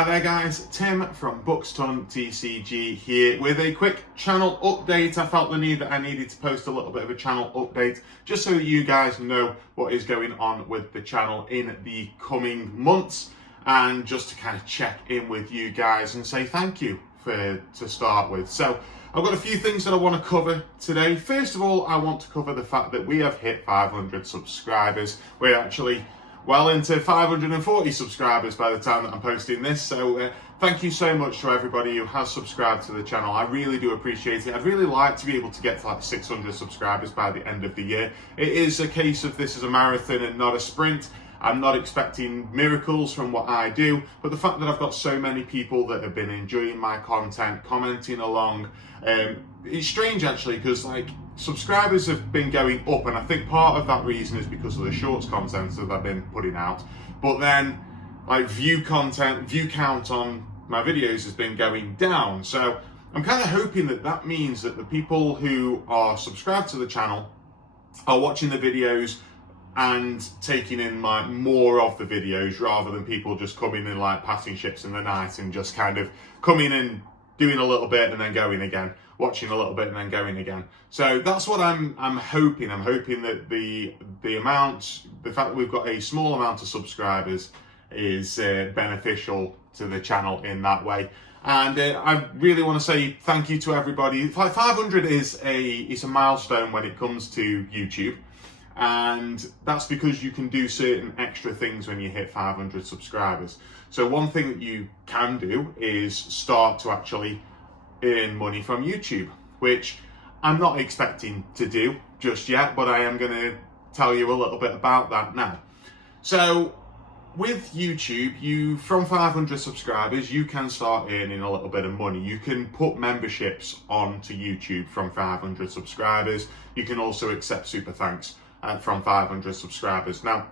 Hi there guys, Tim from Buxton TCG here with a quick channel update. I felt the need that I needed to post a little bit of a channel update just so that you guys know what is going on with the channel in the coming months, and just to kind of check in with you guys and say thank you to start with. So I've got a few things that I want to cover today. First of all, I want to cover the fact that we have hit 500 subscribers. We're actually well into 540 subscribers by the time that I'm posting this, so thank you so much to everybody who has subscribed to the channel. I really do appreciate it. I'd really like to be able to get to like 600 subscribers by the end of the year. It is a case of this is a marathon and not a sprint. I'm not expecting miracles from what I do, but the fact that I've got so many people that have been enjoying my content, commenting along, it's strange actually, because like subscribers have been going up, and I think part of that reason is because of the shorts content that I've been putting out, but then like view count on my videos has been going down. So I'm kind of hoping that that means that the people who are subscribed to the channel are watching the videos and taking in like more of the videos, rather than people just coming in like passing ships in the night and just kind of coming in, doing a little bit and then going again, watching a little bit and then going again. So that's what I'm hoping. I'm hoping that the fact that we've got a small amount of subscribers is beneficial to the channel in that way. And I really want to say thank you to everybody. 500 is a milestone when it comes to YouTube. And that's because you can do certain extra things when you hit 500 subscribers. So one thing that you can do is start to actually earn money from YouTube, which I'm not expecting to do just yet, but I am going to tell you a little bit about that now. So with YouTube, from 500 subscribers, you can start earning a little bit of money. You can put memberships onto YouTube from 500 subscribers. You can also accept super thanks from 500 subscribers. Now,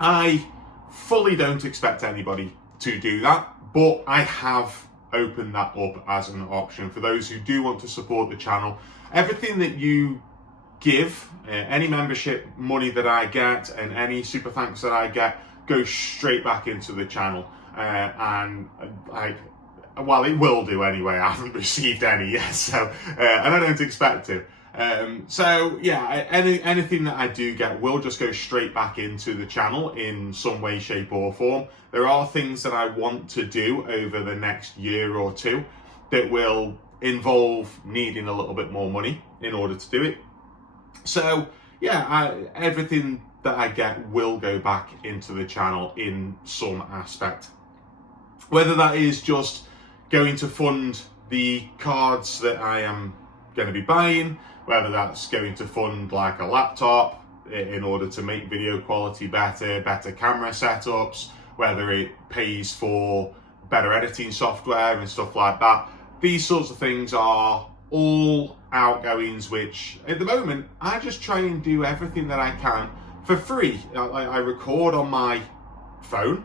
I fully don't expect anybody to do that, but I have opened that up as an option for those who do want to support the channel. Everything that you give, any membership money that I get and any super thanks that I get, goes straight back into the channel. Well, it will do anyway. I haven't received any yet, so and I don't expect to. So yeah, anything that I do get will just go straight back into the channel in some way, shape or form. There are things that I want to do over the next year or two that will involve needing a little bit more money in order to do it. So yeah, everything that I get will go back into the channel in some aspect. Whether that is just going to fund the cards that I am going to be buying, whether that's going to fund like a laptop in order to make video quality better camera setups, whether it pays for better editing software and stuff like that. These sorts of things are all outgoings, which at the moment I just try and do everything that I can for free. I record on my phone.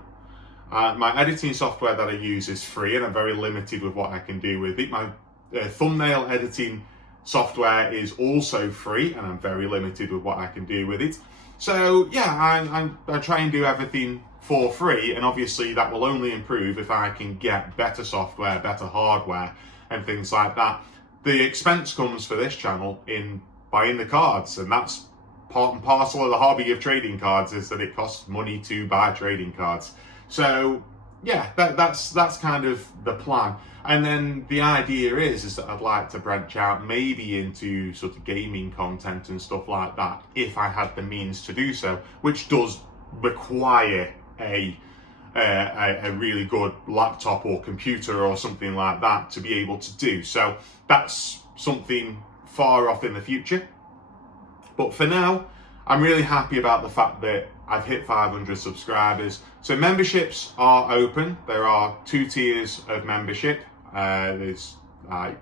My editing software that I use is free, and I'm very limited with what I can do with it. My thumbnail editing software is also free, and I'm very limited with what I can do with it. So yeah, I try and do everything for free, and obviously that will only improve if I can get better software, better hardware and things like that. The expense comes for this channel in buying the cards, and that's part and parcel of the hobby of trading cards, is that it costs money to buy trading cards. So yeah, that's kind of the plan. And then the idea is that I'd like to branch out maybe into sort of gaming content and stuff like that, if I had the means to do so, which does require a really good laptop or computer or something like that to be able to do. So that's something far off in the future. But for now, I'm really happy about the fact that I've hit 500 subscribers. So memberships are open. There are 2 tiers of membership. There's £3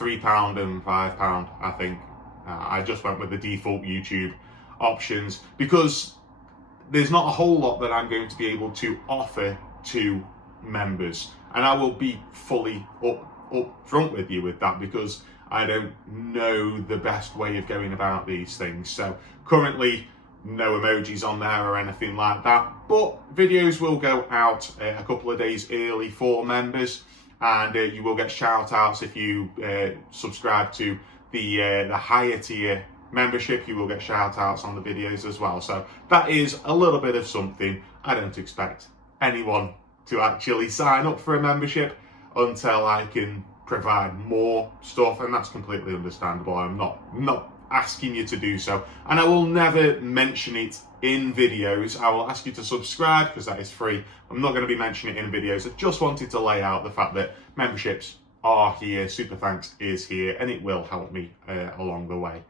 and £5, I think. I just went with the default YouTube options because there's not a whole lot that I'm going to be able to offer to members. And I will be fully up front with you with that, because I don't know the best way of going about these things. So currently no emojis on there or anything like that. But videos will go out a couple of days early for members, and you will get shout outs if you subscribe to the higher tier membership. You will get shout outs on the videos as well. So that is a little bit of something. I don't expect anyone to actually sign up for a membership until I can provide more stuff, and that's completely understandable. I'm not asking you to do so, and I will never mention it in videos. I will ask you to subscribe because that is free. I'm not going to be mentioning it in videos. I just wanted to lay out the fact that memberships are here, Super Thanks is here, and it will help me along the way.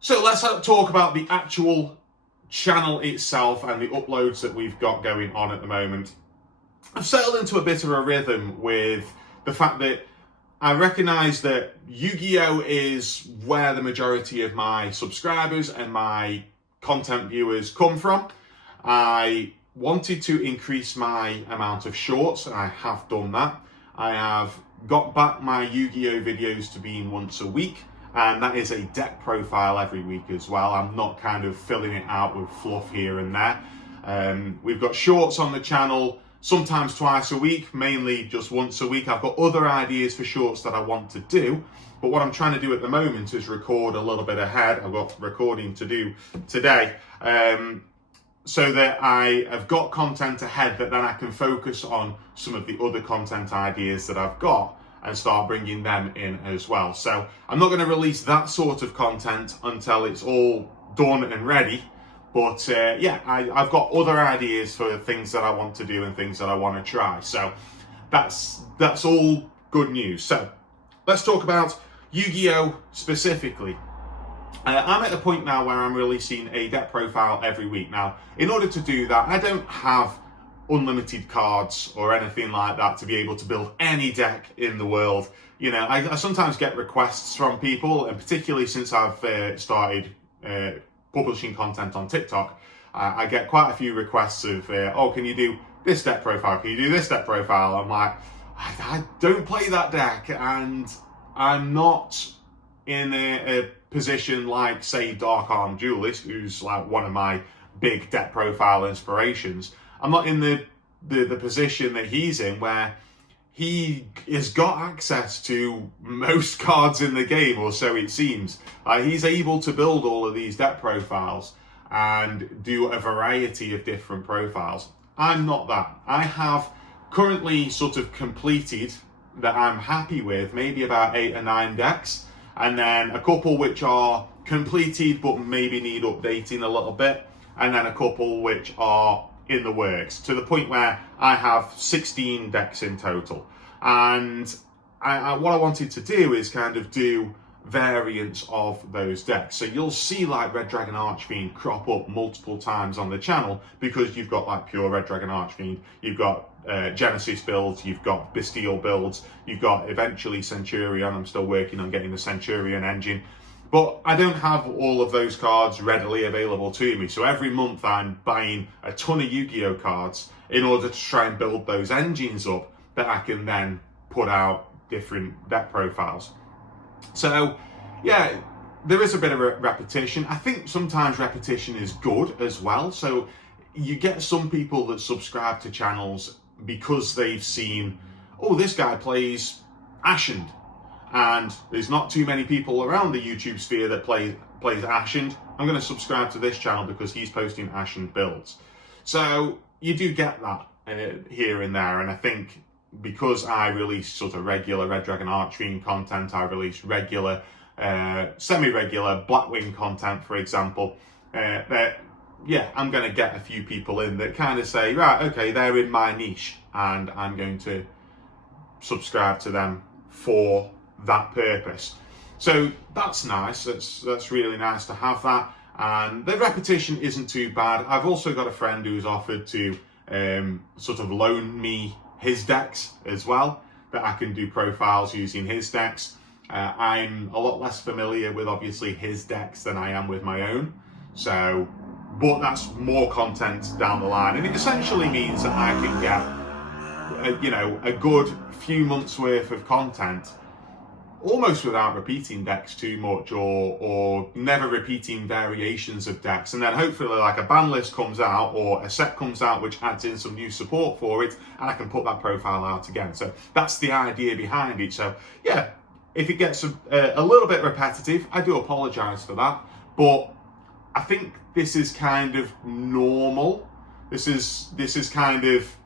So let's talk about the actual channel itself and the uploads that we've got going on at the moment. I've settled into a bit of a rhythm with the fact that I recognise that Yu-Gi-Oh! Is where the majority of my subscribers and my content viewers come from. I wanted to increase my amount of shorts, and I have done that. I have got back my Yu-Gi-Oh! Videos to being once a week, and that is a deck profile every week as well. I'm not kind of filling it out with fluff here and there. We've got shorts on the channel, sometimes twice a week, mainly just once a week. I've got other ideas for shorts that I want to do, but what I'm trying to do at the moment is record a little bit ahead. I've got recording to do today, so that I have got content ahead that then I can focus on some of the other content ideas that I've got and start bringing them in as well. So I'm not going to release that sort of content until it's all done and ready. But yeah, I've got other ideas for things that I want to do and things that I want to try. So that's all good news. So let's talk about Yu-Gi-Oh! Specifically. I'm at a point now where I'm releasing a deck profile every week. Now, in order to do that, I don't have unlimited cards or anything like that to be able to build any deck in the world. You know, I sometimes get requests from people, and particularly since I've started publishing content on TikTok, I get quite a few requests of, oh, can you do this deck profile? Can you do this deck profile? I'm like, I don't play that deck, and I'm not in a position like, say, Dark Arm Duelist, who's like one of my big deck profile inspirations. I'm not in the position that he's in, where he has got access to most cards in the game, or so it seems. He's able to build all of these deck profiles and do a variety of different profiles. I'm not that. I have currently sort of completed, that I'm happy with, maybe about 8 or 9 decks, and then a couple which are completed but maybe need updating a little bit, and then a couple which are in the works, to the point where I have 16 decks in total. And what I wanted to do is kind of do variants of those decks. So you'll see like Red Dragon Archfiend crop up multiple times on the channel, because you've got like pure Red Dragon Archfiend, you've got Genesis builds, you've got Bastille builds, you've got eventually Centurion. I'm still working on getting the Centurion engine. But I don't have all of those cards readily available to me. So every month I'm buying a ton of Yu-Gi-Oh! Cards in order to try and build those engines up that I can then put out different deck profiles. So yeah, there is a bit of repetition. I think sometimes repetition is good as well. So you get some people that subscribe to channels because they've seen, oh, this guy plays Ashen, and there's not too many people around the YouTube sphere that plays Ashen. I'm going to subscribe to this channel because he's posting Ashen builds. So you do get that here and there, and I think because I release sort of regular Red Dragon Archfiend content, I release regular, semi-regular Blackwing content, for example, that yeah, I'm going to get a few people in that kind of say, right, okay, they're in my niche, and I'm going to subscribe to them for that purpose. So that's nice. That's really nice to have that, and the repetition isn't too bad. I've also got a friend who's offered to sort of loan me his decks as well, that I can do profiles using his decks. I'm a lot less familiar with obviously his decks than I am with my own, so but that's more content down the line, and it essentially means that I can get a good few months worth of content almost without repeating decks too much, or never repeating variations of decks, and then hopefully like a ban list comes out or a set comes out which adds in some new support for it, and I can put that profile out again. So that's the idea behind it. So yeah, if it gets a little bit repetitive, I do apologize for that, but I think this is kind of normal. This is kind of,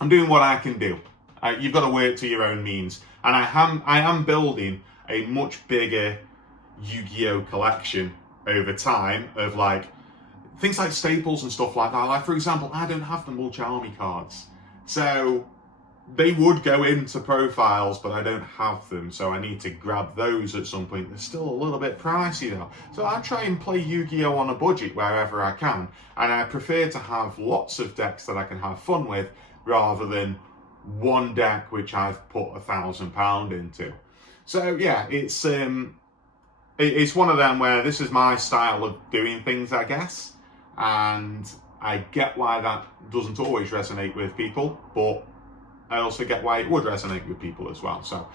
I'm doing what I can do. You've got to work to your own means. And I am building a much bigger Yu-Gi-Oh collection over time of like things like staples and stuff like that. Like, for example, I don't have the Mulch Army cards. So they would go into profiles, but I don't have them. So I need to grab those at some point. They're still a little bit pricey though. So I try and play Yu-Gi-Oh on a budget wherever I can. And I prefer to have lots of decks that I can have fun with rather than one deck which I've put £1,000 into. So yeah, it's one of them where this is my style of doing things, I guess, and I get why that doesn't always resonate with people, but I also get why it would resonate with people as well. So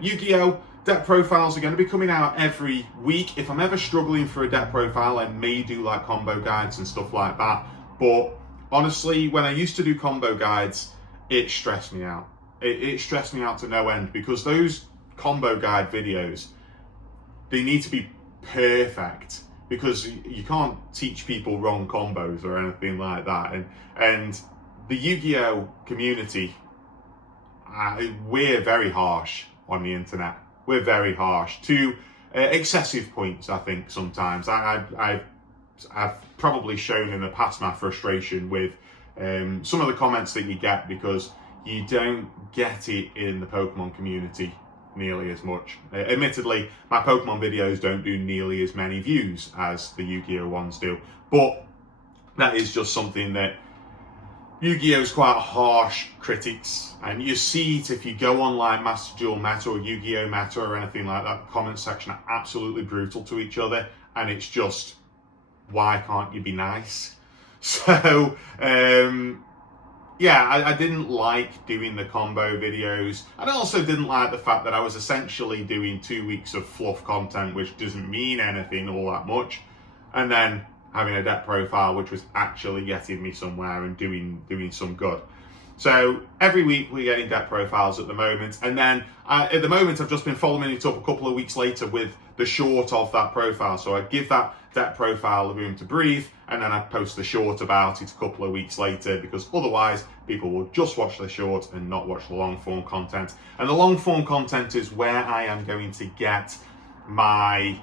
Yu-Gi-Oh! Deck profiles are going to be coming out every week. If I'm ever struggling for a deck profile, I may do like combo guides and stuff like that, but honestly, when I used to do combo guides, it stressed me out. It stressed me out to no end, because those combo guide videos, they need to be perfect, because you can't teach people wrong combos or anything like that. And the Yu-Gi-Oh community, we're very harsh on the internet. We're very harsh to excessive points, I think, sometimes. I've probably shown in the past my frustration with some of the comments that you get, because you don't get it in the Pokemon community nearly as much. Admittedly, my Pokemon videos don't do nearly as many views as the Yu-Gi-Oh ones do, but that is just something that Yu-Gi-Oh's quite harsh critics, and you see it if you go on like Master Duel Meta or Yu-Gi-Oh Meta or anything like that. The comment section are absolutely brutal to each other, and it's just, why can't you be nice? So yeah, I didn't like doing the combo videos. And I also didn't like the fact that I was essentially doing 2 weeks of fluff content, which doesn't mean anything all that much, and then having a deck profile which was actually getting me somewhere and doing some good. So every week we're getting deck profiles at the moment, and then at the moment I've just been following it up a couple of weeks later with the short of that profile. So I give that deck profile the room to breathe, and then I post the short about it a couple of weeks later, because otherwise people will just watch the short and not watch the long form content. And the long form content is where I am going to get my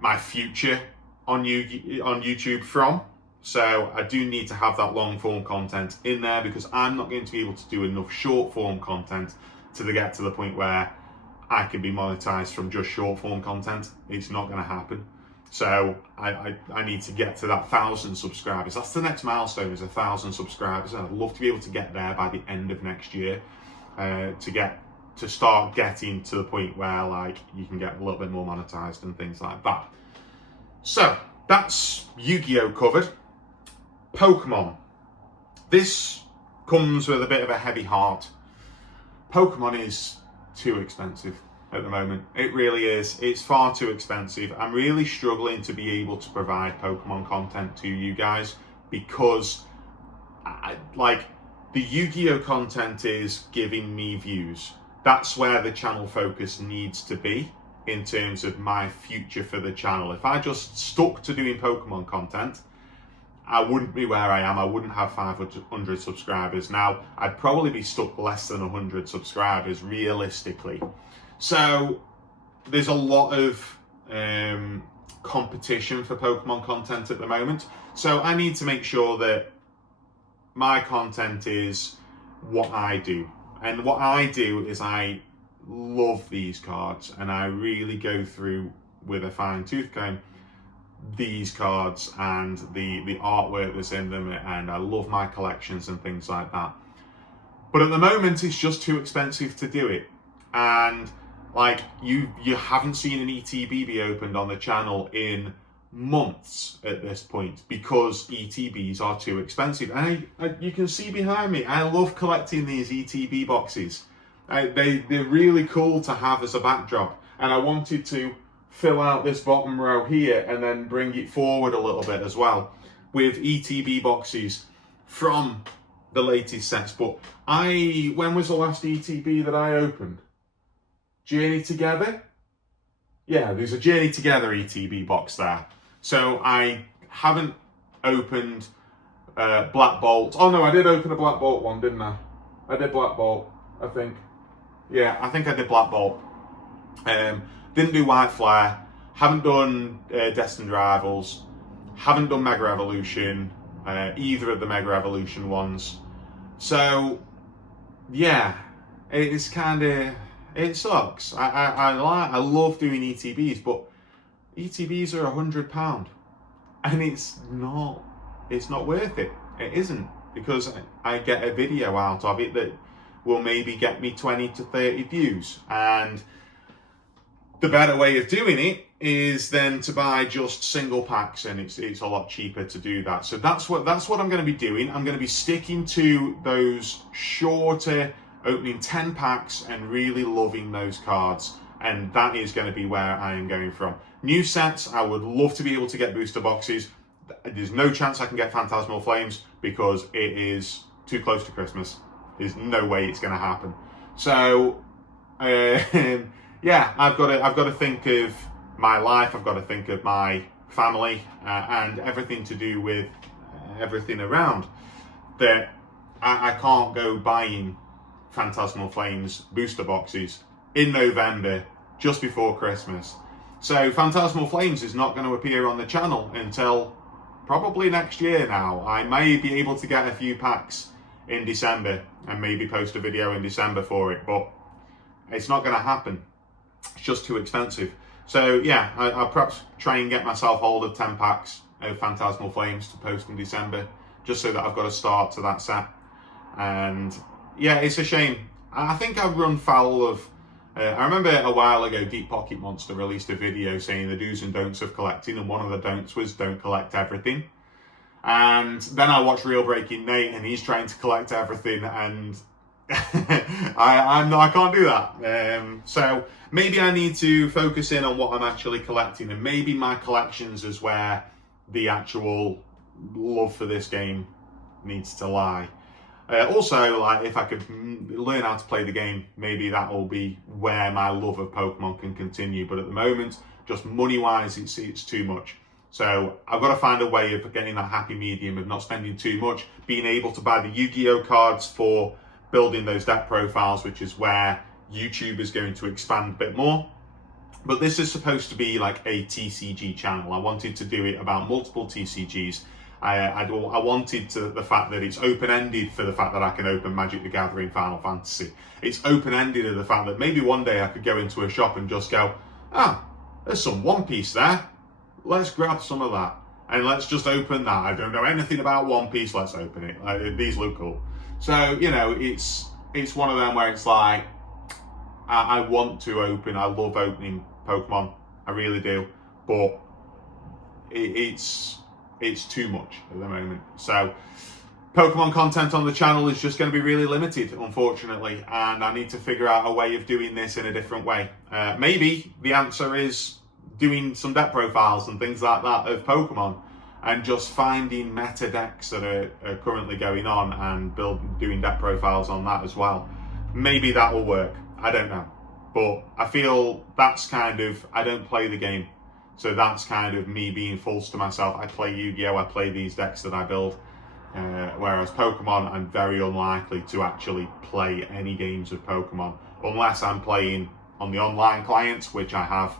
my future on YouTube from. So I do need to have that long form content in there, because I'm not going to be able to do enough short form content to get to the point where I can be monetized from just short form content. It's not going to happen. So I need to get to that 1,000 subscribers. That's the next milestone, is 1,000 subscribers. And I'd love to be able to get there by the end of next year, to start getting to the point where like you can get a little bit more monetized and things like that. So that's Yu-Gi-Oh covered. Pokemon. This comes with a bit of a heavy heart. Pokemon is too expensive at the moment. It really is. It's far too expensive. I'm really struggling to be able to provide Pokemon content to you guys, because like the Yu-Gi-Oh content is giving me views. That's where the channel focus needs to be in terms of my future for the channel. If I just stuck to doing Pokemon content, I wouldn't be where I am. I wouldn't have 500 subscribers. Now, I'd probably be stuck less than 100 subscribers realistically. So there's a lot of competition for Pokemon content at the moment. So I need to make sure that my content is what I do. And what I do is I love these cards, and I really go through with a fine tooth comb these cards and the artwork that's in them, and I love my collections and things like that. But at the moment it's just too expensive to do it, and like you haven't seen an ETB be opened on the channel in months at this point, because ETBs are too expensive. And you can see behind me, I love collecting these ETB boxes. They're really cool to have as a backdrop. And I wanted to fill out this bottom row here and then bring it forward a little bit as well with ETB boxes from the latest sets. But when was the last ETB that I opened? Journey Together? Yeah, there's a Journey Together ETB box there. So I haven't opened Black Bolt. Oh no, I did open a Black Bolt one, didn't I? I did Black Bolt, I think. Yeah, I think I did Black Bolt. Didn't do White Flare. Haven't done Destined Rivals. Haven't done Mega Evolution. Either of the Mega Evolution ones. So, yeah, it's kind of, it sucks. I love doing ETBs, but ETBs are £100, and it's not worth it. It isn't, because I get a video out of it that will maybe get me 20 to 30 views, and the better way of doing it is then to buy just single packs, and it's a lot cheaper to do that. So that's what I'm going to be doing. I'm going to be sticking to those shorter, opening 10 packs and really loving those cards, and that is going to be where I am going from. New sets, I would love to be able to get booster boxes. There's no chance I can get Phantasmal Flames because it is too close to Christmas. There's no way it's going to happen. So yeah, I've got to think of my life. I've got to think of my family and everything to do with everything around. That I can't go buying Phantasmal Flames booster boxes in November just before Christmas. So Phantasmal Flames is not going to appear on the channel until probably next year now. I may be able to get a few packs in December and maybe post a video in December for it, but it's not going to happen. It's just too expensive. So yeah, I'll perhaps try and get myself hold of 10 packs of Phantasmal Flames to post in December, just so that I've got a start to that set. And yeah, it's a shame. I think I've run foul of, I remember a while ago Deep Pocket Monster released a video saying the do's and don'ts of collecting, and one of the don'ts was don't collect everything. And then I watched Real Breaking Nate, and he's trying to collect everything, and I can't do that. So maybe I need to focus in on what I'm actually collecting, and maybe my collections is where the actual love for this game needs to lie. Also, like, if I could learn how to play the game, maybe that will be where my love of Pokemon can continue. But at the moment, just money-wise, it's too much. So I've got to find a way of getting that happy medium of not spending too much, being able to buy the Yu-Gi-Oh cards for building those deck profiles, which is where YouTube is going to expand a bit more. But this is supposed to be like a TCG channel. I wanted to do it about multiple TCGs. I wanted the fact that it's open-ended, for the fact that I can open Magic the Gathering, Final Fantasy. It's open-ended of the fact that maybe one day I could go into a shop and just go, there's some One Piece there. Let's grab some of that. And let's just open that. I don't know anything about One Piece, let's open it. These look cool. So, you know, it's one of them where it's like, I want to open, I love opening Pokemon, I really do. But it's too much at the moment. So Pokemon content on the channel is just going to be really limited, unfortunately, and I need to figure out a way of doing this in a different way. Maybe the answer is doing some deck profiles and things like that of Pokemon, and just finding meta decks that are currently going on and doing deck profiles on that as well. Maybe that will work, I don't know. But I feel that's kind of, I don't play the game. So that's kind of me being false to myself. I play Yu-Gi-Oh! I play these decks that I build. Whereas Pokemon, I'm very unlikely to actually play any games of Pokemon, unless I'm playing on the online clients, which I have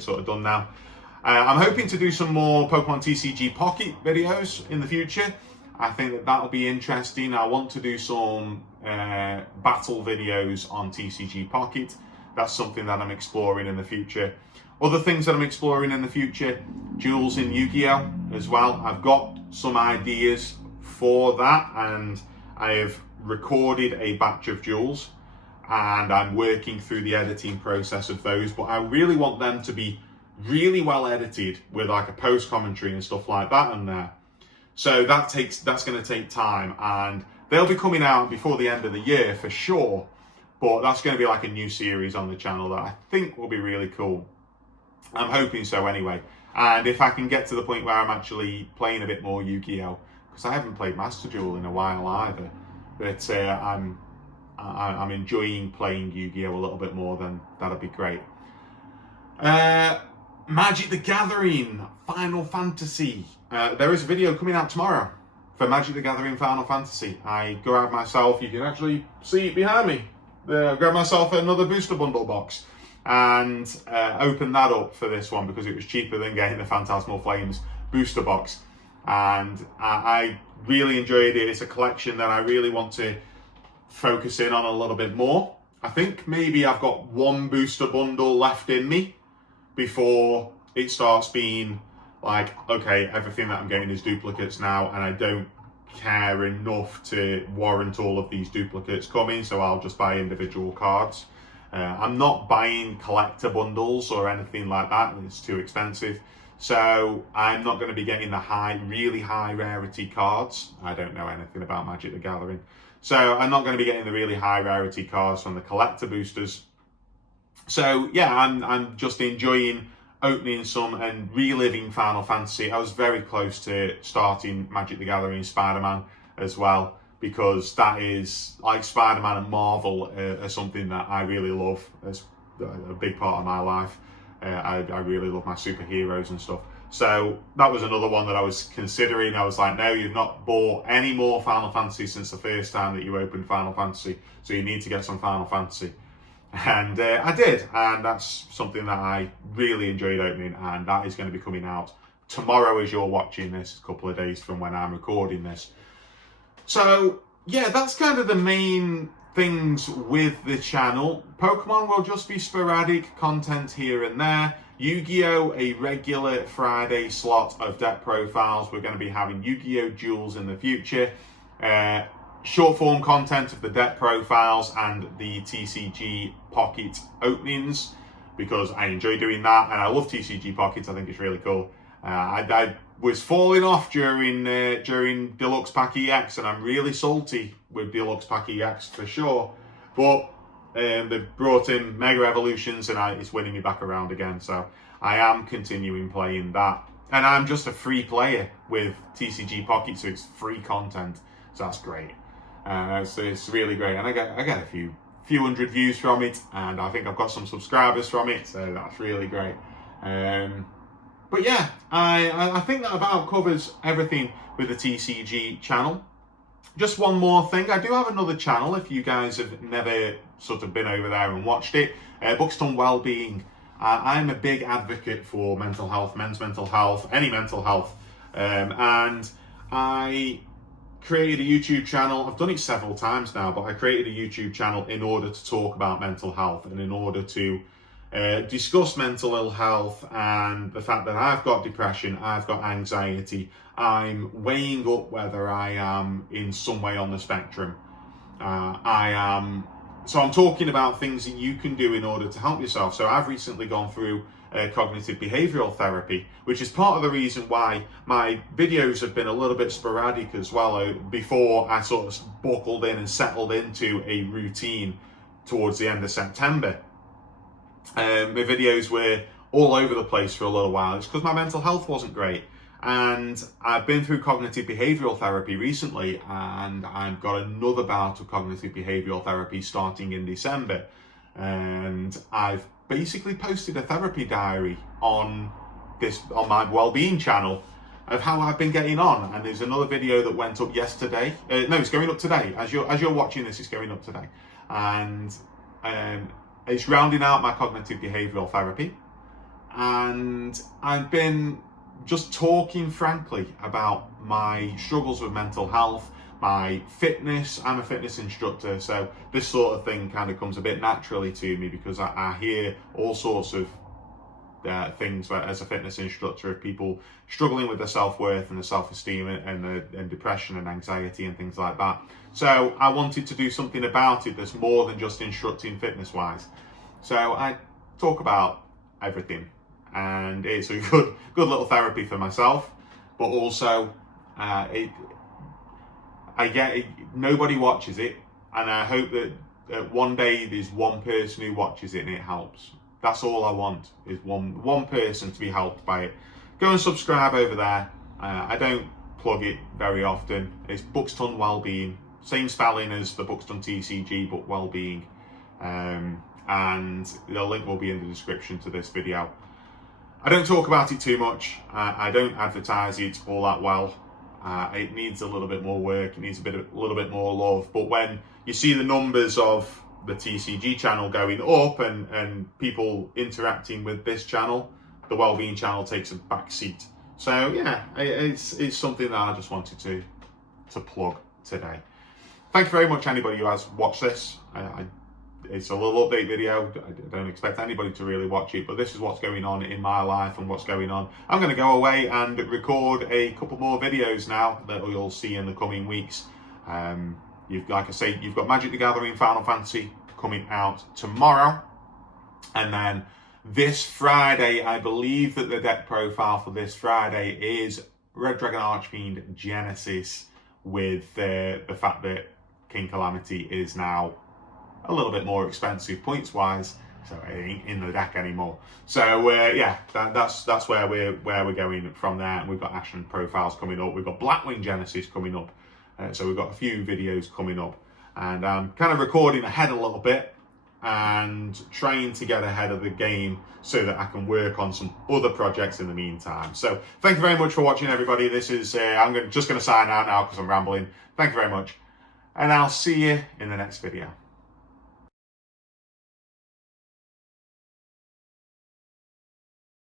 sort of done now. I'm hoping to do some more Pokemon TCG Pocket videos in the future. I think that'll be interesting. I want to do some battle videos on TCG Pocket. That's something that I'm exploring in the future. Other things that I'm exploring in the future, duels in Yu-Gi-Oh! As well. I've got some ideas for that, and I have recorded a batch of duels, and I'm working through the editing process of those, but I really want them to be really well edited with like a post commentary and stuff like that in there. So that's going to take time, and they'll be coming out before the end of the year for sure. But that's going to be like a new series on the channel that I think will be really cool. I'm hoping so anyway. And if I can get to the point where I'm actually playing a bit more Yu-Gi-Oh, because I haven't played Master Duel in a while either, but I'm enjoying playing Yu-Gi-Oh a little bit more, then that'd be great. Magic the Gathering Final Fantasy. There is a video coming out tomorrow for Magic the Gathering Final Fantasy. I grabbed myself, you can actually see it behind me, I grabbed myself another booster bundle box and opened that up for this one because it was cheaper than getting the Phantasmal Flames booster box. And I really enjoyed it. It's a collection that I really want to focus in on a little bit more. I think maybe I've got one booster bundle left in me before it starts being like, okay, everything that I'm getting is duplicates now, and I don't care enough to warrant all of these duplicates coming, so I'll just buy individual cards. I'm not buying collector bundles or anything like that, it's too expensive. So I'm not going to be getting the really high rarity cards. I don't know anything about Magic the Gathering. So I'm not going to be getting the really high rarity cards from the collector boosters. So yeah, I'm just enjoying opening some and reliving Final Fantasy. I was very close to starting Magic the Gathering Spider-Man as well, because that is, like, Spider-Man and Marvel are something that I really love. It's a big part of my life. I really love my superheroes and stuff. So that was another one that I was considering. I was like, no, you've not bought any more Final Fantasy since the first time that you opened Final Fantasy, so you need to get some Final Fantasy. And I did, and that's something that I really enjoyed opening, and that is going to be coming out tomorrow as you're watching this, a couple of days from when I'm recording this. So yeah, that's kind of the main things with the channel. Pokemon will just be sporadic content here and there. Yu-Gi-Oh, a regular Friday slot of deck profiles. We're going to be having Yu-Gi-Oh duels in the future. Short form content of the deck profiles and the TCG Pocket openings, because I enjoy doing that, and I love TCG Pockets. I think it's really cool. I was falling off during Deluxe Pack EX, and I'm really salty with Deluxe Pack EX for sure. But they've brought in Mega Evolutions, and it's winning me back around again. So I am continuing playing that, and I'm just a free player with TCG Pocket, so it's free content. So that's great. So it's really great, and I get a few hundred views from it, and I think I've got some subscribers from it, so that's really great. But yeah, I think that about covers everything with the TCG channel. Just one more thing, I do have another channel if you guys have never sort of been over there and watched it. Buxton Wellbeing. I'm a big advocate for mental health, men's mental health, any mental health, and I created a YouTube channel. I've done it several times now, but I created a YouTube channel in order to talk about mental health and in order to discuss mental ill health and the fact that I've got depression, I've got anxiety. I'm weighing up whether I am in some way on the spectrum. So I'm talking about things that you can do in order to help yourself. So I've recently gone through cognitive behavioral therapy, which is part of the reason why my videos have been a little bit sporadic as well. Before I sort of buckled in and settled into a routine towards the end of September, my videos were all over the place for a little while. It's because my mental health wasn't great. And I've been through cognitive behavioral therapy recently, and I've got another bout of cognitive behavioral therapy starting in December. And I've basically posted a therapy diary on my wellbeing channel of how I've been getting on. And there's another video that went up yesterday. No, it's going up today. As you're watching this, it's going up today. And it's rounding out my cognitive behavioral therapy. And I've been just talking frankly about my struggles with mental health, my fitness. I'm a fitness instructor, so this sort of thing kind of comes a bit naturally to me because I hear all sorts of things as a fitness instructor of people struggling with their self-worth and their self-esteem and depression and anxiety and things like that. So I wanted to do something about it that's more than just instructing fitness-wise. So I talk about everything. And it's a good little therapy for myself, but also nobody watches it, and I hope that one day there's one person who watches it and it helps. That's all I want, is one person to be helped by it. Go and subscribe over there. I don't plug it very often. It's Buxton Wellbeing, same spelling as the Buxton TCG, but Wellbeing. And the link will be in the description to this video. I don't talk about it too much. I don't advertise it all that well. It needs a little bit more work. It needs a little bit more love. But when you see the numbers of the TCG channel going up and people interacting with this channel, the Wellbeing channel takes a back seat. So yeah, it's something that I just wanted to plug today. Thank you very much, anybody who has watched this. It's a little update video. I don't expect anybody to really watch it, but this is what's going on in my life and what's going on. I'm going to go away and record a couple more videos now that you'll see in the coming weeks. Like I say, you've got Magic the Gathering Final Fantasy coming out tomorrow, and then this Friday, I believe that the deck profile for this Friday is Red Dragon Archfiend Genesis, with the fact that King Calamity is now a little bit more expensive points wise, so it ain't in the deck anymore. So yeah, that's where we're going from there. And we've got Ashen profiles coming up. We've got Blackwing Genesis coming up. So we've got a few videos coming up, and I'm kind of recording ahead a little bit and trying to get ahead of the game so that I can work on some other projects in the meantime. So thank you very much for watching, everybody. This is I'm just going to sign out now because I'm rambling. Thank you very much, and I'll see you in the next video.